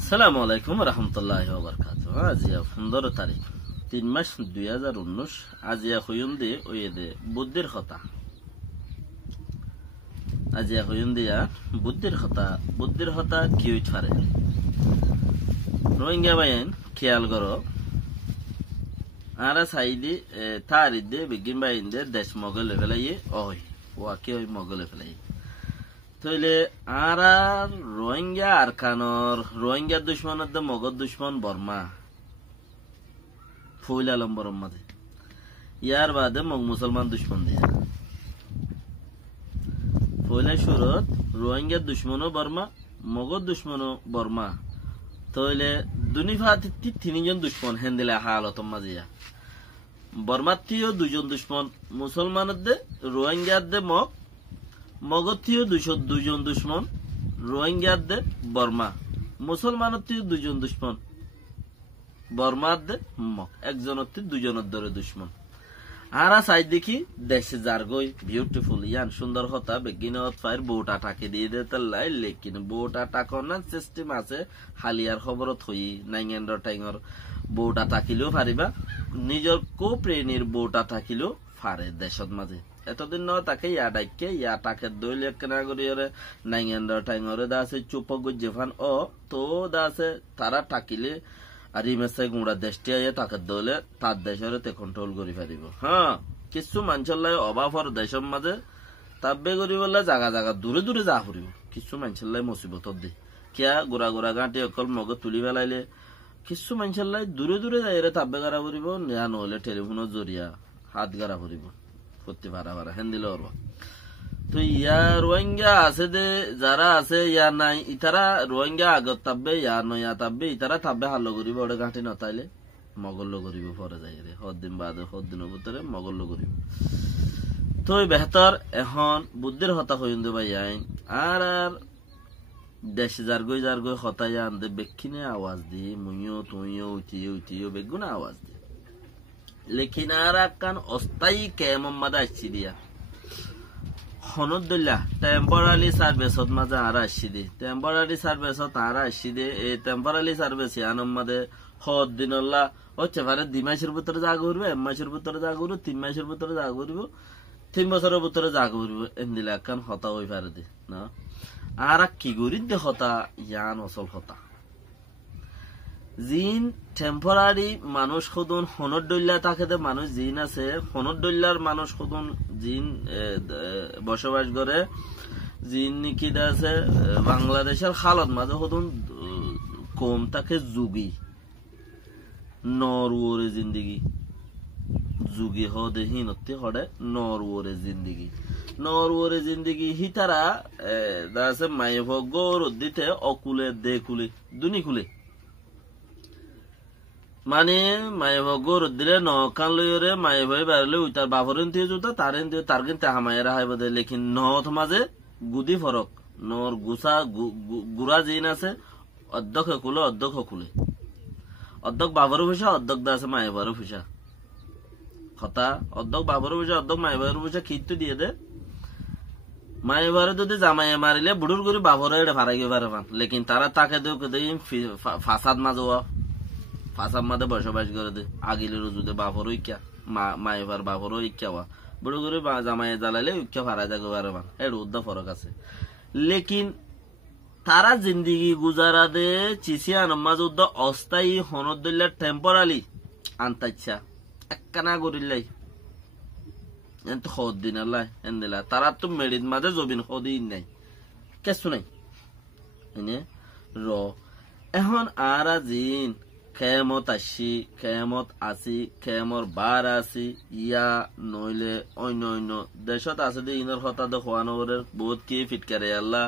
আসসালামু আলাইকুম রহমতুল্লাহি ওয়া বারাকাতুহু। আজিয়া 15 তারিখ 3 মাস 2019। আজিয়া হইন্দে ওয়েদে বুদ্ধির কথা। আজিয়া হইন্দিয়া বুদ্ধির কথা কি হইত পারে। রোহিঙ্গা বাইন খেয়াল করো আরা সাইদি তারিদে বিগিন বাইন্দে দেশ মগলে ফেলাইয়ে ওই ওয়াকে ওই মগলে ফেলাই তইলে আর রোহিঙ্গা আর কানর রোহিঙ্গা দুশ্মনের দে মগর দুশ্মন বর্মা ফুল আলম বরম মাঝে ইয়ার বাদে মগ মুসলমান দুশ্মন দিয়া ফুলে সুরত রোহিঙ্গা দুশ্মনও বর্মা মগর দুশ্মনও বর্মা তইলে দুনিফাত তিনজন দুশ্মন হেন্দিলে হালত মাঝিয়া বর্মাত্মীয় দুজন দুশ্মন মুসলমানের দে রোহিঙ্গার দে মগতীয় দুজন দুশ্মন রোহিঙ্গার দে বর্মা মুসলমানতীয় দুজন দুশ্মন বর্মার দে মগ একজনের দুজনের ধরে দুশ্মন। আরা চাই দেখি দেশে জারগই বিউটিফুল ইয়ান সুন্দর হতা বেগিনত ফাইর বোটা টাকে দিয়ে দে তাই লেকিন বোটা টাকর না সিস্টেম আছে হালিয়ার খবরত হই নাইঙ্গেন্ডর টাইঙর বোটা টাকিলেও পারিবা নিজের কোপ্রেণীর বোটা টাকিলেও ফারে দেশত মাঝে এতদিন ন তাকে ইয়া ডাইকে ইয়া টাকে দইলে কেনা করিয়রে নাইঙ্গেন্ডর টাইঙরে দা আছে চুপ গুজেফান ও তো দা আছে তারা টাকিলে আর ইমেসে গুঁড়া দেশটি আইয়ে তাকে দলে তার দেশের তে কন্ট্রোল করি পারিব। হ্যাঁ কিছু মানুষের লাই অভাবর দেশের মাঝে তাব্বে করি বলে জাগা জাগা দূরে দূরে যা ফুরিব কিছু মানুষের লাই মুসিবত দি কিয়া গোড়া গোড়া গাঁটি অকল মগ তুলি পেলাইলে কিছু মানুষের লাই দূরে দূরে যাই তাব্বে গাড়া ফুরিব না নহলে টেলিফোনের জরিয়া হাত গাড়া ফুরিব করতে পারা পারা হেন্দিল তো ইয়া রোহিঙ্গা আছে দে যারা আছে ইয়া নাই ইতারা রোহিঙ্গা আগত তাব্বে ইয়া নয়া তাব্বে ইতারা তাব্বে হাল্লো করিব ওটা ঘাঁটি নতাইলে মগল্য করিব পরে যাই রে হদ্দিন বাদে হদ্দিনের ভিতরে মগল্য করিব। তো বেহতর এখন বুদ্ধির হতা হইন্দ ভাই আইন আর দেশ জারগই হতাই আনদে বেক্ষিনে আওয়াজ দি মুইও তুইও উঠিও বেগুনা আওয়াজ দি লেকিন আর কান অস্থায়ী কেমম্মাদ আসছি দিয়া হনুদুল্লাহ টেম্পোরারি সার্ভিসত মাঝে আরা আসছি দি টেম্পোরারি সার্ভিসত আরা আসছি দে এই টেম্পোরারি সার্ভিস ইয়ানোর মাঝে হদ দিনল্লা হচ্ছে পারে 2 মাসের ভিতরে যা করবো 1 মাসের ভিতরে যা করবো 3 মাসের ভিতরে যা করবো 3 বছরের ভিতরে যা করবো এমদিলে একখান হতা হয়ে পারে দে না আর কি করি দে হতা ইয়ান অসল হতা জিন টেম্পোরারি মানুষ খুদুন হনদুল্লা তাকে দে মানুষ জিন আছে হনদুল্লার মানুষ খুদুন জিন বসবাস করে জিন নিকি আছে বাংলাদেশের খালত মাঝে খুদুন কম তাকে যুগী নরওরে জিন্দিগি যুগী হদে হিনতে হড়ে নরওরে জিন্দিগি হিতারা আছে মাইভ গৌর দিতে অকুলে দেকুলে দুনি খুলে মানে মায়ে গরু দিলে নকান লইরে মায়ে ভাই বাড়লে ওই তার বাবরেন দিয়ে জুতা তার কিন্তু হামায়েরা হয় বোধ লেকিন নথ মাঝে গুদি ফরক নর গুসা গুড়া জিন আছে অর্ধক খুলে অর্ধক বাবর পয়সা অর্ধক দা আছে মায়ে বারো পয়সা কথা অর্ধক বাবর পয়সা অর্ধক মায়ে বারো পয়সা খিত দিয়ে দে মায়ে বারো যদি জামাইয়ে মারিলে বুড়ুর করে বাবর এটা ফারাই গিয়ে পারে লেকিন তারা তাকে ফাসাদ মাঝে ফাঁসার মাঝে বসবাস করে দে আগিলে রুজুদে বাপরও ইচ্ছা মায়ের বাপরও ইচ্ছা হওয়া বুড়ো করে জামাইয়ে জ্বালাইলে ইচ্ছা ফারাই যাকে পারে এর উদ্দা ফরক আছে লেকিন তারা জিন্দিগি গুজারা দে চিসিয়া নমাজ উদ্দা অস্থায়ী হনদুল্লা টেম্পোরালি আনতাচ্ছা একখানা করিলাই হদ দিন আল্লাহ এনদিলা তারা তো মেডিদ মাঝে জবিন হদিন নাই কেসু নাই র এখন আর জিন খেমত আসি খেমর বার আসি ইয়া নইলে অন্য দেশত আছে দে ইনর হতা দে খোয়ানোরের বহুত কি ফিটকারে আল্লাহ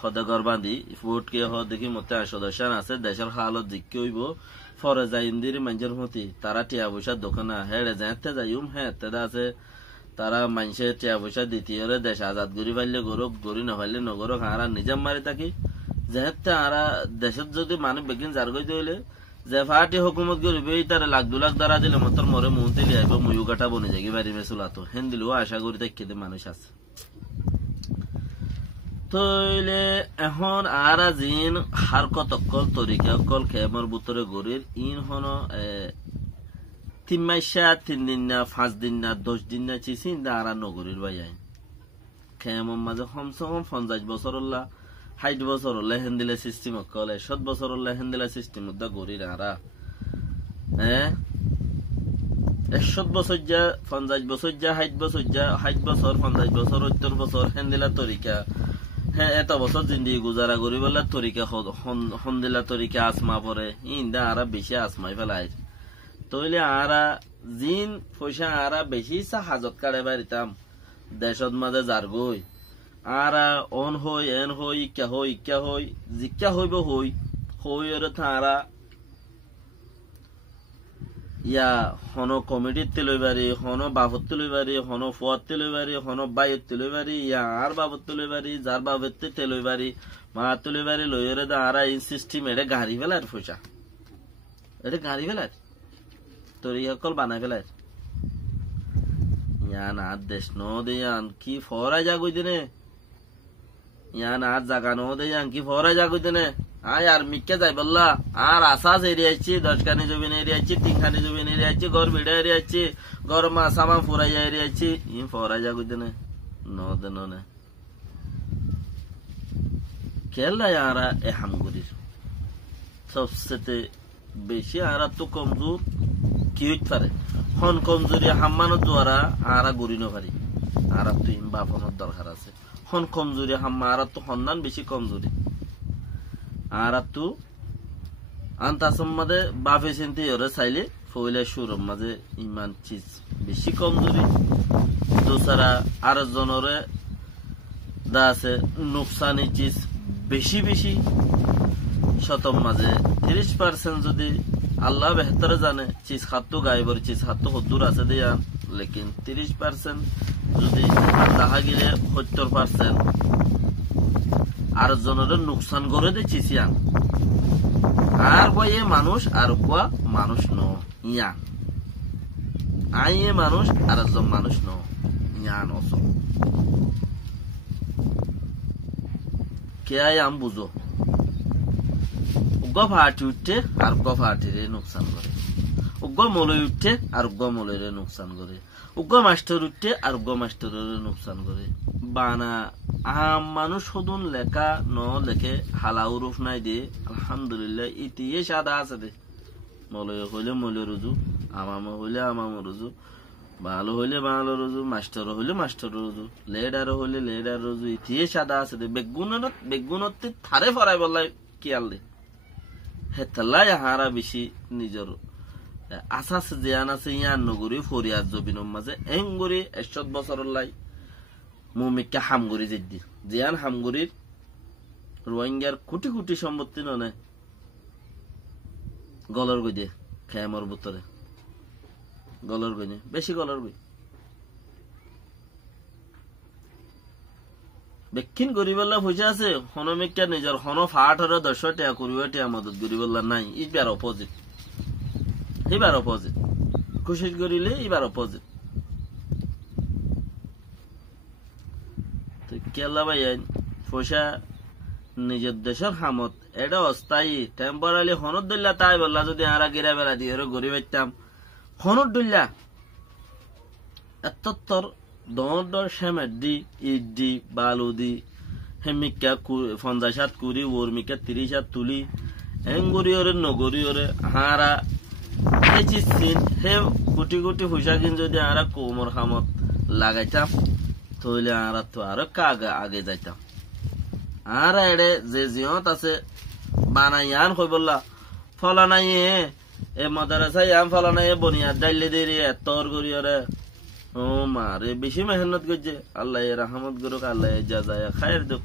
হদে গর বান্ধি ফুট কে হ দেখি মতে সদস্যান আছে দেশের হালত জিজ্ঞে হইব ফরে যাই ইন্দির মানুষের মতি তারা টিয়া পয়সার দোকানা হেড়ে যাইতে যাইম হ্যাঁ তেদা আছে তারা মানুষের টিয়া পয়সা দ্বিতীয়রে দেশ আজাদ গড়ি পাইলে গরক গড়ি না পাইলে নগরক হারা নিজাম মারি থাকি যেহেতু আরা দেশত যদি মানুষ বেগিন জারগই দিলে যে ফাটি হুকুমত করবে তারা লাখ 2 লাখ দ্বারা দিলে মতর মরে মুহূর্তে লিয়াইব ময়ু কাটা বনে যাই বাড়ি মেসুলাতো হেন দিলেও আশা করি দেখতে মানুষ আছে তইলে এখন আরা জিন হারকত অকল তরিকা অকল খেমর বুতরে গরির ইন হন 3 মাইসা 3 দিন না 5 দিন না 10 দিন না চিসিন দা আরা নগরীর বাইয়াই খেমর মাঝে কমসে কম 50 বছর 60 বছর হেন্দিলা সিস্টেম অকল 70 বছর হেন্দিলা সিস্টেম দা গরির আরা 100 বছর যা 50 বছর যা 60 বছর যা 60 বছর 50 বছর 70 বছর হেন্দিলা তরিকা এত বছর জিন্দিগি গুজারা করি বলে তরিকা হন্দিলা তরিকা আসমা পরে ইন্দা আরা বেশি আসমাই ফেলাই তইলে আরা জিন পয়সা আরা বেশি হাজত কাড়ে বাড়িতাম দেশত মাঝে যার গই আরা অন হই এন হই ইকা হই জিকা হইব হই হইরে তারা ইয়া হন কমিটির তেলবারি হন বাবদ তেলবারি হন ফুয়ার তেলবারি হন বাইর তেলবারি ইয়া আর বাবদ তেলবারি যার বাবদ তেলবারি মা তেলবারি লইরে দা আরা এই সিস্টেম এটা গাড়ি ফেলার পয়সা এটা গাড়ি ফেলার তোর সকল বানাই ফেলার ইয়ান আর দেশ ন দেয়ান কি ফরা যাগুই দিনে ইয়ান আর জাগা ন দেয়ান কি ফরা যাগুই দিনে আয় আর মিকে যাই বললা আর আসাস এরিয়াছি 10 খানি জমিন এরিয়াছি 3 খানি জমিন এরিয়াছি ঘর ভিড়া এরিয়াছি ঘর মা সামান ফুরাইয়া এরিয়াছি ই ফরা যাগুই দিনে ন দেন নে কেলা यारा এ হামগুরির সবচেয়ে বেশি আরা তো কমজোর কি হইতে পারে হন কমজোরি হাম্মানোর দ্বারা আরা গড়ি না পারি আরা তো বাপনের দরকার আছে হন কমজোরি হাম্মা আরা তো হন্নান বেশি কমজোরি আরা তো আন্তাসম মাঝে বাপে চিনতে ওরে চাইলে ফইলে সুরম মাঝে ইমান চিজ বেশি কমজোরি দোসারা আর জনরে দা আছে নুকসানি চিজ বেশি বেশি শতম মাঝে 30% যদি আল্লাহ বেহতর জানে চিজ খাতো গাইবর চিজ খাতো হদ্দুর আছে দেয়া লেকিন 30% যদি দেখা গেলে 70% আর জনের নুকসান করে দে চিসিয়ান আর কয়ে মানুষ আর কোয়া মানুষ ন ইয়া আইয়ে মানুষ আর একজন মানুষ ন ইয়ান অস কে আই আম বুঝো উগ্র ফাটি উঠতে আর উগ্র ফাটিরে নুকসান করে উগ্র মলই উঠতে আর উগ্র মলইরে নুকসান করে উগ্র মাস্টার উঠতে আর উগ্র মাস্টারের নুকসান করে বানা আম মানুষ সদুন লেখা ন লেখে হালাউ রূপ নাই দিয়ে আলহামদুলিল্লাহ ইতিয়ে সাদা আছে দে মলয় হইলে মলয় রুজু আমাম হইলে আমাম রুজু ভালো হইলে ভালো রুজু মাস্টার হইলে মাস্টার রুজু লেডার হইলে লেডার রুজু ইতিয়ে সাদা আছে দে বেগুনত থারে ফরাই বললাই কি আলদে হেতলাই হারা বেশি নিজর আসাস জিয়ান আছে ইয়ান নগরী ফরিয়াদ জবিনম মাঝে এঙ্গরি 100 বছর লাই মুমিকা হামগুরি জিদ্দি জিয়ান হামগুরির রোহিঙ্গার কোটি কোটি সম্পত্তি ননে গলর গই দিয়ে খেমর ভিতরে গলর গই বেশি গলর গই বেক্ষিন গরিবল্লা পয়সা আছে হনমিকা নিজের হন ফাট হরে 10 টাকা করিবা টাকা মদত গরিবল্লা নাই ইবার অপোজিট কোশিশ করিলে এবার অপোজিট কেলা ভাই পয়সা নিজের দেশের হামত এটা অস্থায়ী টেম্পোরারি হনত দিল্লা তাই বললা যদি আরা গিরা বেড়া দিয়ে গরিব হইতাম হনত দিল্লা এতর দর সেমেট দি ইট দি বালু দি হেমিকা 50 কুড়ি ওরমিকা 30 তুলি এঙ্গুরিয়রে নগরিয়রে হারা চিন হে কোটি কোটি পয়সা কিন যদি আরা কোমর হামত লাগাইতাম তাহলে আরা তো আরো কাগা আগে যাইতাম আর এড়ে যে জিয়ত আছে বানাইয়ান কই বললা ফলানাই এ মাদ্রাসায় আম ফলানাই বনিয়াদ ডাইলে দে রে তোর গরিয়রে ও মারে বেশি মেহনত করছে আল্লাহ রহমত করুক আল্লাহ জাযায়ে খায়ের দেখ